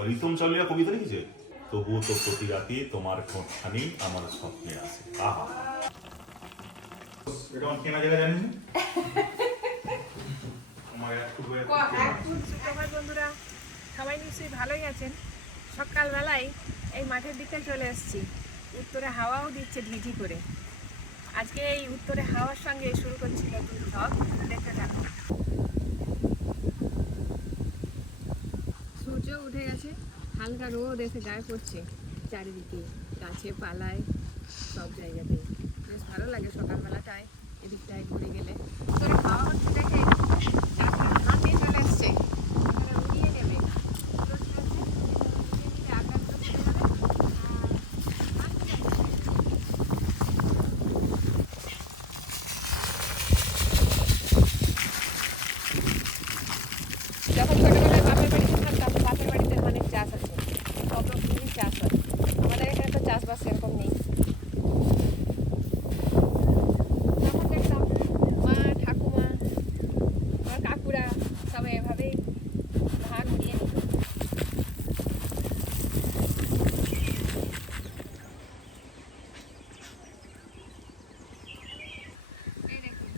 আবার রিতম চালিয়া কবিতা লিখেছে, তবুও তো প্রতি রাতে তোমার ঠোঁটখানি আমার স্বপ্নে আসে। আহা, এটা আমার কেনা জায়গা জানিস না? আমার এক ফুট হয়ে সুপ্রভাত বন্ধুরা, সবাই নিশ্চয়ই ভালোই আছেন। সকালবেলায় এই মাঠের দিকটা চলে এসেছি। উত্তরে হাওয়াও দিচ্ছে ঝিঝি করে। আজকে এই উত্তরে হাওয়ার সঙ্গে শুরু করছি নতুন ব্লগ, দেখতে থাকুন। সূর্য উঠে গেছে, হালকা রোদ এসে গায়ে পড়ছে চারিদিকে, গাছে পালায়, সব জায়গাতে। বেশ ভালো লাগে সকালবেলাটায় এদিকটায় ঘুরে গেলে। উত্তরে হাওয়া হচ্ছে দেখে ধান নিয়ে চলে এসছে, এখানে উড়িয়ে নেবে। যখন ছোটবেলায় বাপের বাড়িতে থাকতাম, বাপের বাড়িতে অনেক চাষ আছে, সব রকমেরই চাষ হয়। আমাদের এখানে তো চাষবাস সেরকম নেই। তখন দেখতাম মা, ঠাকুমা, আমার কাকুরা সবাই এভাবেই ধান উড়িয়ে নিত। এই দেখুন,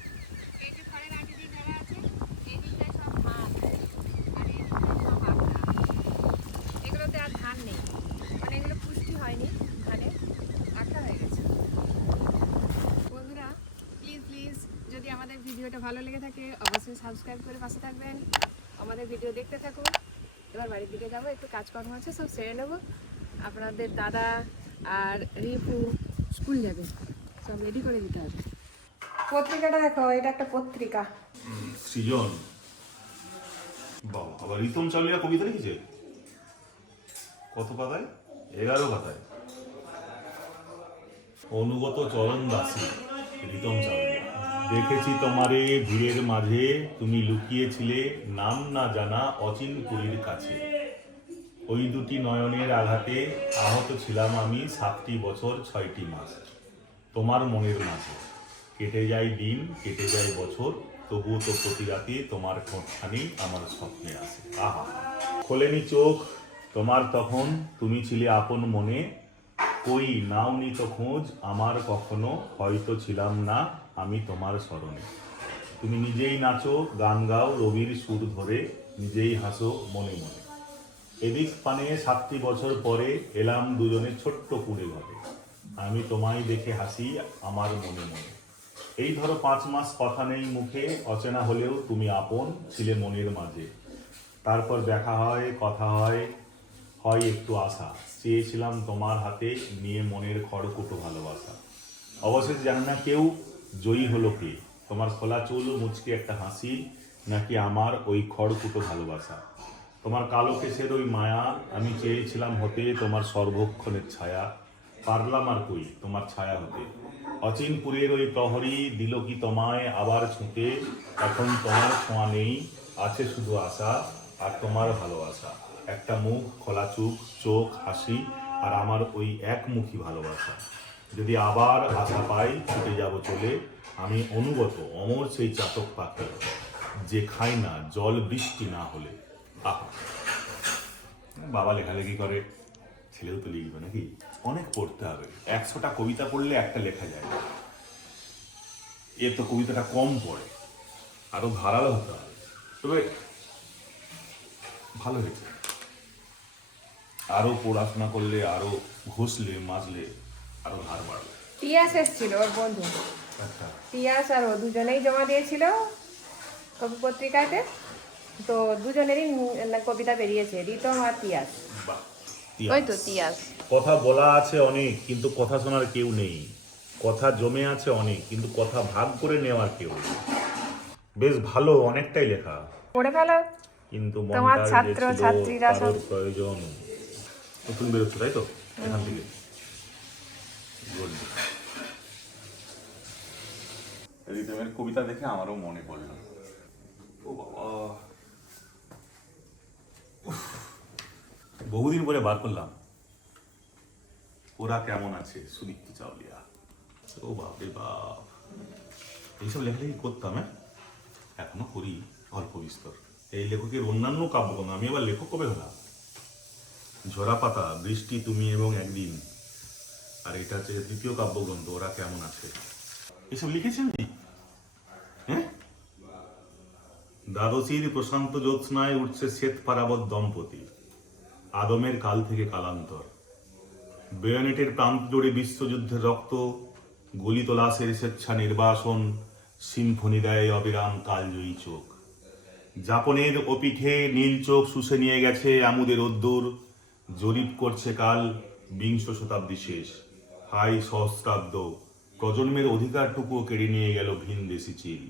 এই যে খড়ের আটি দিয়ে ঘেরা আছে, এই দিকটায় সব ধান, আর এই দিকটায় সব আটা। এগুলোতে আর ধান নেই, মানে এগুলো পুষ্টি হয়নি, ধানে আঠা হয়ে গেছে। বন্ধুরা, প্লিজ যদি আমাদের ভিডিওটা ভালো লেগে থাকে অবশ্যই সাবস্ক্রাইব করে পাশে থাকবেন, আমাদের ভিডিও দেখতে থাকুন। এবার বাড়ির দিকে যাবো, একটু কাজকর্ম আছে, সব সেরে নেবো। আপনাদের দাদা আর রিপু স্কুল যাবে, সব রেডি করে দিতে হবে। পত্রিকাটা দেখো, এটা একটা পত্রিকা। সৃজন, বাবা, আবার রিতম চালিয়া কবিতা লিখেছে। কত পাতায়? 11 পাতায়। অনুগত চরণ দাসী, রিতম চালিয়া। দেখেছি তোমারে ভিড়ের মাঝে, তুমি লুকিয়েছিলে নাম না জানা অচিন পুরীর কাছে। ওই দুটি নয়নের আঘাতে আহত ছিলাম আমি 7টি বছর 6টি মাস। তোমার মনের মাঝে কেটে যায় দিন, কেটে যায় বছর, তবুও তো প্রতি রাতে তোমার ঠোঁটখানি আমার স্বপ্নে আসে। আহা, খোলেনি চোখ তোমার তখন, তুমি ছিলে আপন মনে, কই নাওনি তো খোঁজ আমার কখনো, হয়তো ছিলাম না আমি তোমার স্মরণে। তুমি নিজেই নাচো, গান গাও রবির সুর ধরে, নিজেই হাসো মনে মনে। এদিক পানে 7টি বছর পরে এলাম দুজনে ছোট্ট কুঁড়ে ঘরে, আমি তোমায় দেখে হাসি আমার মনে মনে। এই ধরো 5 মাস কথা নেই মুখে, অচেনা হলেও তুমি আপন ছিলে মনের মাঝে। তারপর দেখা হয়, কথা হয়, হয় একটু আশা, চেয়েছিলাম তোমার হাতে নিয়ে মনের খড়কুটো ভালোবাসা। অবশেষে জানি না কেউ জয়ী হলো কে, তোমার খোলা চুল মুচকে একটা হাসি, নাকি আমার ওই খড়কুটো ভালোবাসা। তোমার কালো কেশের ওই মায়া, আমি চেয়েছিলাম হতে তোমার সর্বক্ষণের ছায়া, পারলাম আর কই তোমার ছায়া হতে। অচিনপুরের ওই প্রহরী দিল কি তোমায় আবার ছুঁতে, এখন তোমার ছোঁয়া নেই, আছে শুধু আশা আর তোমার ভালোবাসা। একটা মুখ, খোলা চোখ, চোখ, হাসি, আর আমার ওই একমুখী ভালোবাসা। যদি আবার আশা পাই ছুটে যাব চলে, আমি অনুগত অমর সেই চাতক পাখি, যে খায় না জল বৃষ্টি না হলে। আহা, বাবা লেখালেখি করে, ছেলেও তো লিখবে নাকি? অনেক পড়তে হবে, 100টা কবিতা পড়লে একটা লেখা যায়। এ তো কবিতাটা কম পড়ে, আরো ধারালো হতে হবে। তবে ভালো হয়েছে, আরো পড়াশোনা করলে, আরো ঘষলে মাজলে আরো ধার বাড়বে। তিয়াস এসেছিল, ওর বন্ধু আচ্ছা, তিয়াস আর ও দুজনেই জমা দিয়েছিল কবি পত্রিকাতে। তো দুজনেরই কবিতা বেরিয়েছে, রিতম আর তিয়াস। বাহ, ওই তো তিয়াস। কথা বলা আছে অনেক, কিন্তু কথা শোনার কেউ নেই। কথা জমে আছে অনেক, কিন্তু কথা ভাগ করে নেওয়ার কেউ নেই। বেশ ভালো, অনেকটাই লেখা, পড়ে ফেলো। কিন্তু তোমার মনটার যে ছাত্র ছিল ছাত্রীরা কারোর সব প্রয়োজন। নতুন বেরোচ্ছে তাই তো এখান থেকে? Good. রিতমের কবিতা দেখে আমারও মনে পড়ল। ও বাবা, বহুদিন পরে বার করলাম ওরা কেমন আছে সুদীপ্ত চাওলিয়া। ও বাপ রে বাপ, এইসব লেখালেখি করতাম, হ্যাঁ এখনো করি অল্প বিস্তর। এই লেখকের অন্যান্য কাব্যগ্রন্থ, আমি আবার লেখক কবে হলাম? ঝরা পাতা, বৃষ্টি, তুমি এবং একদিন। আর এটা হচ্ছে দ্বিতীয় কাব্যগ্রন্থ ওরা কেমন আছে। এসব লিখেছেন কি? হ্যাঁ, দ্বাদশীর প্রশান্ত জ্যোৎস্নায় উঠছে শ্বেত পারাবত দম্পতি, আদমের কাল থেকে কালান্তর। বেয়নেটের প্রান্ত জুড়ে বিশ্বযুদ্ধের রক্ত, গুলি তলাশের স্বেচ্ছা নির্বাসন, সিম্ফনি দেয় অবিরাম কালজয়ী চোখ। জাপনের ওপিঠে নীল চোখ শুষে নিয়ে গেছে আমুদের রোদ্দুর, জরিপ করছে কাল বিংশ শতাব্দী শেষ। হাই সহস্রাব্দ, প্রজন্মের অধিকারটুকুও কেড়ে নিয়ে গেল ভিন দেশি চিল।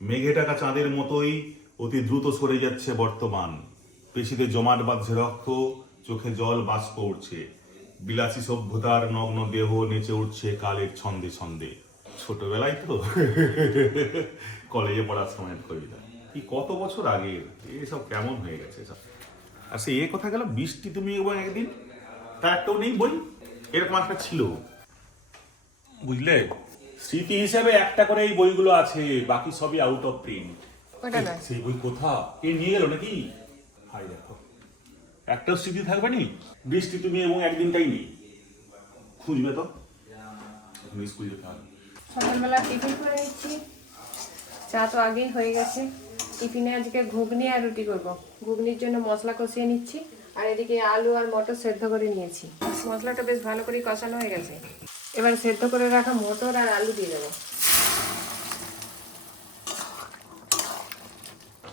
মেঘে ঢাকা চাঁদের মতোই অতি দ্রুত সরে যাচ্ছে বর্তমান, পেশিতে জমাট বাঁধছে রক্ত, চোখে জল বাষ্প উঠছে, বিলাসী সভ্যতার নগ্ন দেহ নেচে উঠছে কালের ছন্দে ছন্দে। ছোটবেলায় তো কলেজে পড়ার সময়ের কবিতা, কি কত বছর আগে, এসব কেমন হয়ে গেছে সব। আর সে এ কথা গেল বৃষ্টি, তুমি এবং একদিন, তার একটাও নেই বই, এরকম একটা ছিল বুঝলে। স্মৃতি হিসেবে একটা করে এই বইগুলো আছে, বাকি সবই আউট অফ প্রিন্ট। ওটা না, সেই বই কোথা কে নিয়ে গেল নাকি? হাই দেখো, একটাও স্মৃতি থাকবে নি, বৃষ্টি তুমি এবং একদিনটাই নেই, খুঁজবে তো। স্কুল যেতে হবে। সকালবেলা টিফিন করে নিচ্ছি, চা তো আগেই হয়ে গেছে। টিফিনে আজকে ঘুগনি আর রুটি করব। ঘুগনির জন্য মশলা কষিয়ে নিচ্ছি, আর এদিকে আলু আর মটর সেদ্ধ করে নিয়েছি। মশলাটা বেশ ভালো করে কষানো হয়ে গেছে, এবার সেদ্ধ করে রাখা মটর আর আলু দিয়ে দেবো।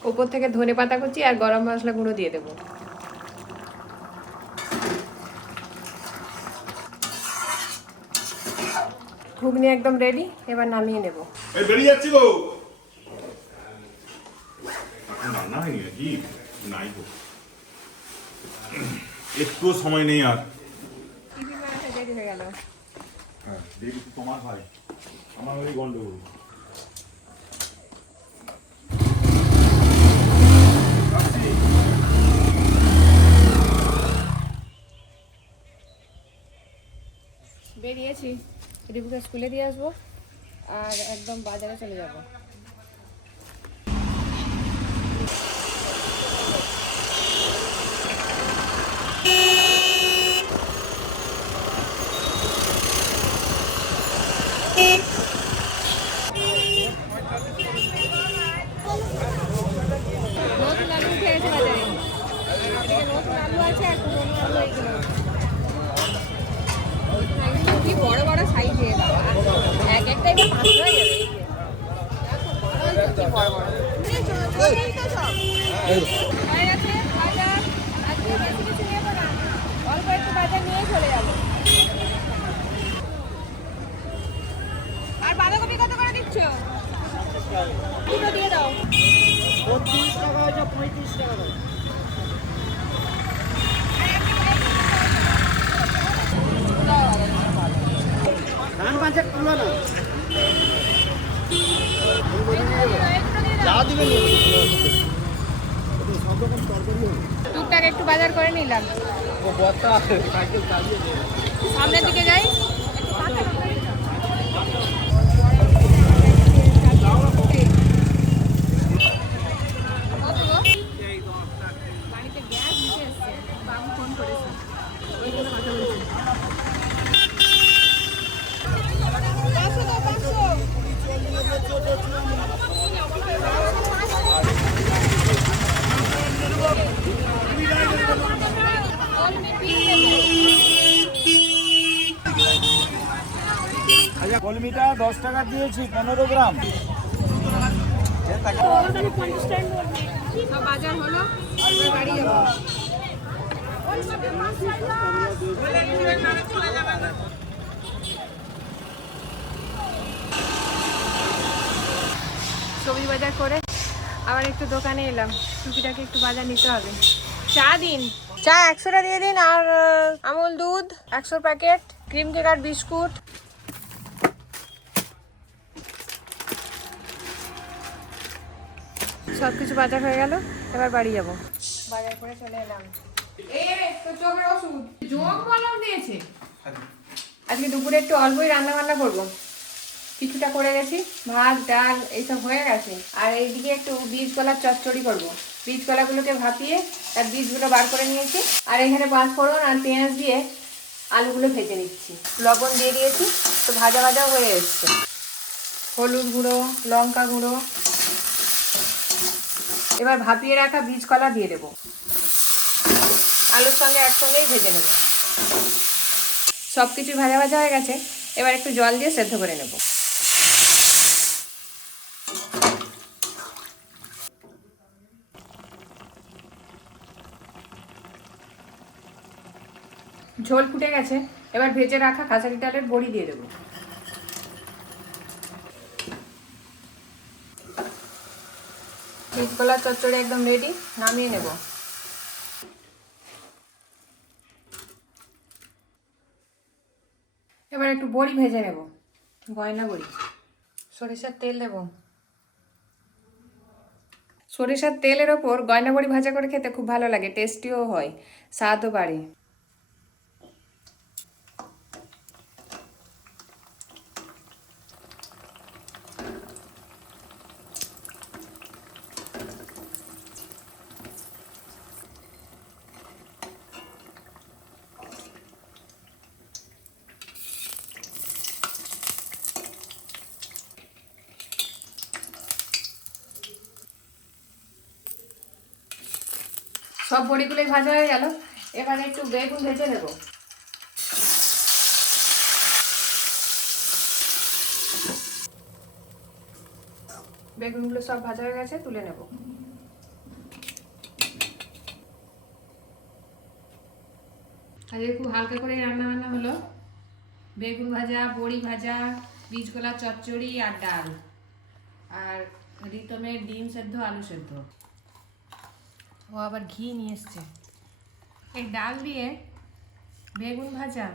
উপর থেকে ধনে পাতা কুচি আর গরম মশলা গুঁড়ো দিয়ে দেবো। ঘুগনি একদম রেডি, এবার নামিয়ে নেব। এই বেরিয়ে যাচ্ছি গো। রান্না হয়নি নাকি? নাই গো, একটু সময় নেই আর। টিফিন বানাতে দেরি হয়ে গেল। হ্যাঁ, দেরি তো তোমার হয়, আমার ওই গন্ডগোল। বেরিয়েছি, রিপুকে স্কুলে দিয়ে আসবো আর একদম বাজারে চলে যাব। নতুন আলু উঠে গেছে বাজারে, এদিকে নতুন আলু আছে আর পুরোনো আলু এইগুলো। কি বড় বড় সাইজে বাবা, এক একটা এবার 500 হয়ে যাবে। এই যে কি বড় বড় হয়ে গেছে বাজার। আজকে বেশি কিছু নেবো না, অল্প একটু বাজার নিয়ে চলে যাবো। আর বাঁধাকপি কত করে দিচ্ছ? কিলো দিয়ে দাও। 35 টাকা, এটা 35 টাকা দাও। ধান পাঁচা তুলো না, যা দিবেন সব রকম তরকারি হবে। টুকটাক একটু বাজার করে নিলাম। ও বর্তা সাইকেল চালিয়ে দেবে। সামনের দিকে যাই। বাড়িতে গ্যাস নিতে এসছে, বাবু ফোন করেছে, ওই জন্য কথা বলছি। আচ্ছা, কলমিটা 10 টাকা দিয়েছি, 15 গ্রাম। সব বাজার হলো, এবার বাড়ি যাবো। সবজি বাজার করে আবার একটু দোকানে এলাম, টুকিটাকে একটু বাজার নিতে হবে। চা দিন, চা 100টা দিয়ে দিন, আর আমুল দুধ 100 প্যাকেট, ক্রিম কেক আর বিস্কুট। সব কিছু বাজার হয়ে গেল, এবার বাড়ি যাব। বাজার করে চলে এলাম। তো চোখের ওষুধ জোক মলম দিয়েছে। আজকে দুপুরে একটু অল্পই রান্না বান্না করবো, কিছুটা করে গেছি, ভাত ডাল এইসব হয়ে গেছে। আর এইদিকে একটু বীজ কলার চচ্চড়ি করবো। বীজ কলাগুলোকে ভাপিয়ে তার বীজগুলো বার করে নিয়েছি। আর এখানে পাঁচফোড়ন আর পেঁয়াজ দিয়ে আলুগুলো ভেজে নিচ্ছি। লবণ দিয়ে দিয়েছি, তো ভাজা ভাজাও হয়ে এসছে। হলুদ গুঁড়ো, লঙ্কা গুঁড়ো, এবার ভাপিয়ে রাখা বীজ কলা দিয়ে দেবো। আলুর সঙ্গে একসঙ্গেই ভেজে নেব। সব কিছু ভাজা ভাজা হয়ে গেছে, এবার একটু জল দিয়ে সেদ্ধ করে নেব। ঝোল ফুটে গেছে, এবার ভেজে রাখা কাঁচারি ডালের বড়ি দিয়ে দেবো। বীজ কলার চচ্চড়ি একদম রেডি, নামিয়ে নেব। এবার একটু বড়ি ভেজে নেব, গয়না বড়ি। সরিষার তেল দেব। সরিষার তেলের ওপর গয়না বড়ি ভাজা করে খেতে খুব ভালো লাগে, টেস্টিও হয়, স্বাদও বাড়ে। সব বড়িগুলোই ভাজা হয়ে গেল, এবারে একটু বেগুন ভেজে নেব। বেগুনগুলো সব ভাজা হয়ে গেছে, তুলে নেব। আজকে খুব হালকা করে রান্না বান্না হলো, বেগুন ভাজা, বড়ি ভাজা, বীজ কলার চচ্চড়ি আর ডাল, আর রিতমের ডিম সেদ্ধ, আলু সেদ্ধ। ও আবার ঘি নিয়ে এসছে। এই ডাল দিয়ে বেগুন ভাজা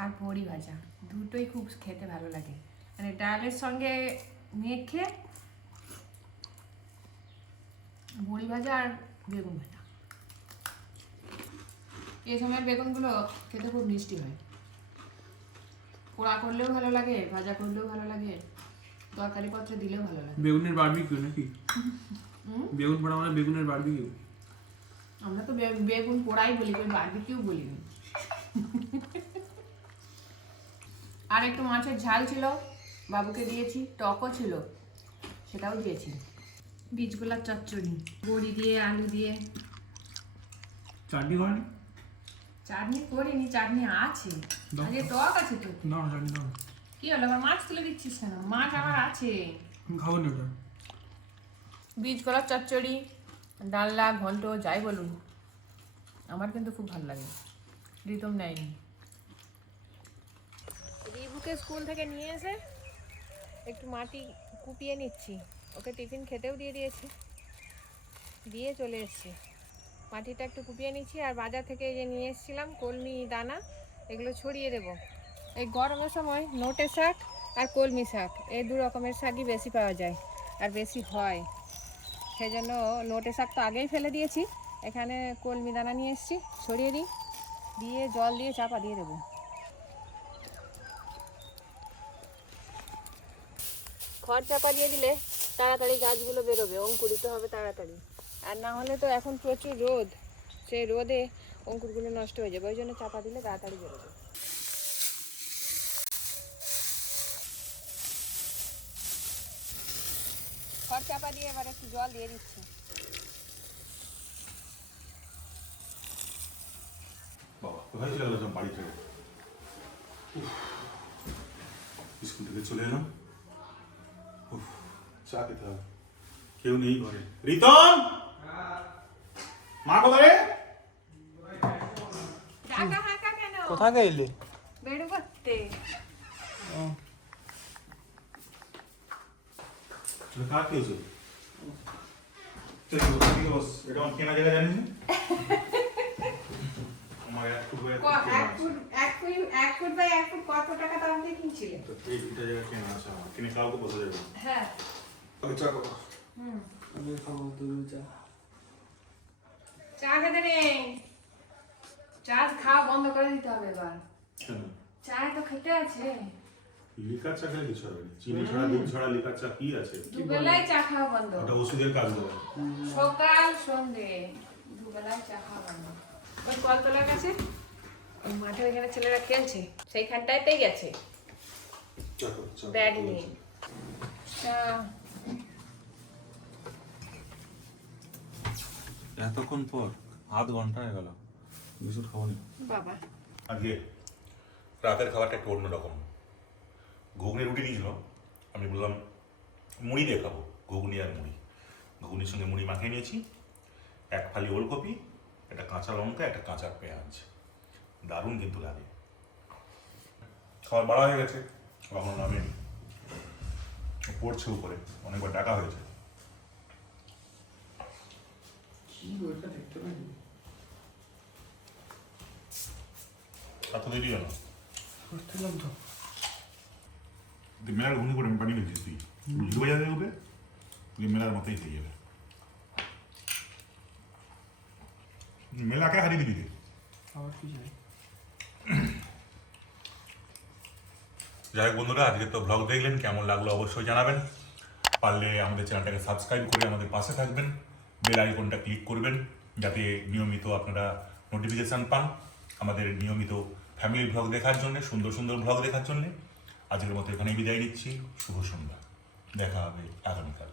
আর বড়ি ভাজা দুটোই খুব খেতে ভালো লাগে, মানে ডালের সঙ্গে মেখে বড়ি ভাজা আর বেগুন ভাজা। এই সময়ের বেগুনগুলো খেতে খুব মিষ্টি হয়, পোড়া করলেও ভালো লাগে, ভাজা করলেও ভালো লাগে, তরকারি পত্রে দিলেও ভালো লাগে। বেগুনের বারবিকিউ নাকি? বেগুন পোড়া মানে বেগুনের বারবিকিউ। আমরা তো বেগুন পোড়াই বলি, বারবিকিউ বলি না। আর একটু মাছের ঝাল ছিল, বাবুকে দিয়েছি, টকও ছিল, সেটাও দিয়েছি। বীজগুলার চচ্চড়ি, বড়ি দিয়ে, আলু দিয়ে। চাটনি করেনি? চাটনি করিনি, চাটনি আছে, আজকে টক আছে তো। না চাটনি দাও। কি হলো, আবার মাছ তুলে দিচ্ছিস কেন? মাছ আমার আছে। খাবো না ওটা। বীজ কলার চচ্চড়ি, ডালনা, ঘন্ট, যাই বলুন, আমার কিন্তু খুব ভালো লাগে। রিতম নেয়নি। রিভুকে স্কুল থেকে নিয়ে এসে একটু মাটি কুপিয়ে নিচ্ছি, ওকে টিফিন খেতেও দিয়ে দিয়েছি, দিয়ে চলে এসেছি। মাটিটা একটু কুপিয়ে নিচ্ছি, আর বাজার থেকে এই যে নিয়ে এসেছিলাম কলমি দানা, এগুলো ছড়িয়ে দেব। এই গরমের সময় নোটে শাক আর কলমি শাক, এই দু রকমের শাকই বেশি পাওয়া যায় আর বেশি হয়, সেই জন্য নোটে শাক তো আগেই ফেলে দিয়েছি, এখানে কলমি দানা নিয়ে এসেছি, ছড়িয়ে দিই, দিয়ে জল দিয়ে চাপা দিয়ে দেবো। খড় চাপা দিয়ে দিলে তাড়াতাড়ি গাছগুলো বেরোবে, অঙ্কুরিত হবে তাড়াতাড়ি, আর না হলে তো এখন প্রচুর রোদ, সেই রোদে অঙ্কুরগুলো নষ্ট হয়ে যাবে, ওই জন্য চাপা দিলে তাড়াতাড়ি বেরোবে। খড় চাপা দিয়ে এবার একটু জল দিয়ে দিচ্ছি। বাবা কোথায় চলে গেলাম বাড়ি থেকে? স্কুল থেকে চলে এলাম, চা খেতে হবে, কেউ নেই ঘরে। রিতম, মা কোথায়? ডাকা হাঁকা কেন? কোথায় গেলে? বেড়ে করতে। কার কি হয়েছে? এটা আমার কেনা জায়গা জানিস? আমার 1 foot by 1 foot by 1 foot কত টাকা দাম দিয়ে কিনছিলে? তো এই দুটা জায়গা কেনা আছে আমার, কিনে কাউকে বসে যাবে। হ্যাঁ। আমি চা খাবো। আমি খাবো দুধ চা। চা খেতে নেই, চা খাওয়া বন্ধ করে দিতে হবে এবার। কেন? চা তো খেতে আছে। লিকার চা খেলে কিছু হবে না। চিনি ছাড়া দুধ ছাড়া লিকার চা কি আছে? দুবেলায় চা খাওয়া বন্ধ, ওটা ওষুধের কাজ করে। সকাল সন্ধে দুবেলায় চা খাওয়া বন্ধ। ওই কলতলার কাছে ওই মাঠে ওইখানে ছেলেরা খেলছে, সেইখানটাতেই গেছে ব্যাগ নিয়ে। এতক্ষণ পর আধ ঘন্টা হয়ে গেল বিস্কুট খাবো না। বাবা আজকে রাতের খাবারটা একটু অন্যরকম। ঘুগনি রুটি নিয়েছিল, আমি বললাম মুড়ি দিয়ে খাবো, ঘুগনি আর মুড়ি। ঘুগনির সঙ্গে মুড়ি মাখিয়ে নিয়েছি, এক ফালি ওলকপি, একটা কাঁচা লঙ্কা, একটা কাঁচা পেঁয়াজ। দারুণ কিন্তু লাগে। খাবার বাড়া হয়ে গেছে, কখনো নামে পড়ছে উপরে, অনেকবার ডাকা হয়েছে। এত দেরি হলো তুই মেলার ঘুমনি করে আমি পাঠিয়ে ফেলছিস, তুই উল্টো বাজারে উঠবে, তুই মেলার মতোই হয়ে যাবে। মেলাকে হারিয়ে দিবি রে। আবার কি চাই? যাই হোক বন্ধুরা, আজকে তো ব্লগ দেখলেন, কেমন লাগলো অবশ্যই জানাবেন। পারলে আমাদের চ্যানেলটাকে সাবস্ক্রাইব করে আমাদের পাশে থাকবেন, বেল আইকনটা ক্লিক করবেন যাতে নিয়মিত আপনারা নোটিফিকেশান পান আমাদের নিয়মিত ফ্যামিলি ব্লগ দেখার জন্য, সুন্দর সুন্দর ব্লগ দেখার জন্য। আজকের মতো এখানেই বিদায় নিচ্ছি। শুভ সন্ধ্যা, দেখা হবে আগামীকাল।